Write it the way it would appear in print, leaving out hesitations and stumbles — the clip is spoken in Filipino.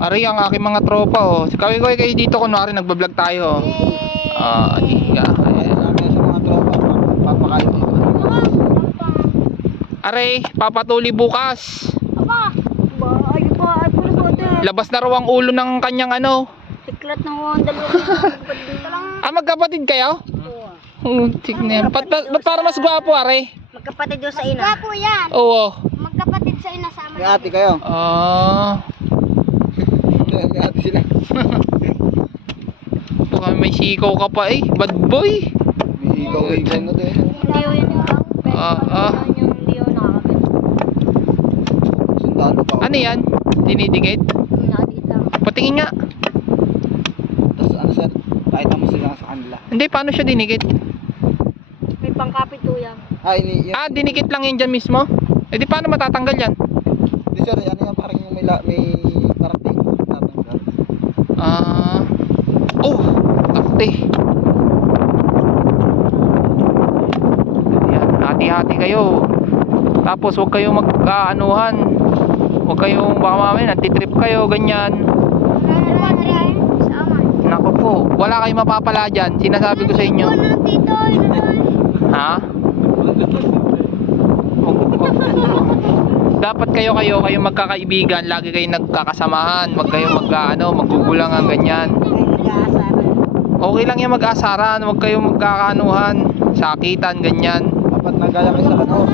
Ari ang aking mga tropa oh. Kaway kayo dito kunwari nagbablog tayo. Diga. Kami sa mga tropa, papakain dito. Ari, papatuli bukas. Aba! Ay pa, ay puro soda. Labas na raw ang ulo ng kanyang ano. Siklat ng mga dalawang. Magkapatid kayo? Tignan. Ba't para mas gwapo, Ari? Magkapatid doon sa ina. Gwapo yan. Oo. Magkapatid sa ina sama. May ate kayo. May ate sila. Baka may sikaw ka pa eh. Bad boy. May ikaw na din. Hindi yun. Hindi yun nakakapit. Sundalo pa. Ano yan? Dinidikit? Nakita. Patingin nga. Tapos ano sir, pakita mo sila sa kanila. Hindi, paano siya dinikit? May pangkapit to yan. Dinikit lang yan dyan mismo? Eh di paano matatanggal yan? Hindi sir, ano yan parang yung may parang tape tatanggal. Takte. Yan, hati-hati kayo. Tapos huwag kayong magkaanuhan. Huwag kayong baka mamaya nagtitrip kayo, ganyan. Naku po, wala kayong mapapala dyan. Sinasabi ko sa inyo. Ha? Dapat kayo magkakaibigan, lagi kayong nagkakasamahan, wag kayong maggugulangan ganyan. Okay lang yan mag-asaran, wag kayong magkakaanuhan, sakitan ganyan. Dapat nagaya kayo sa ano.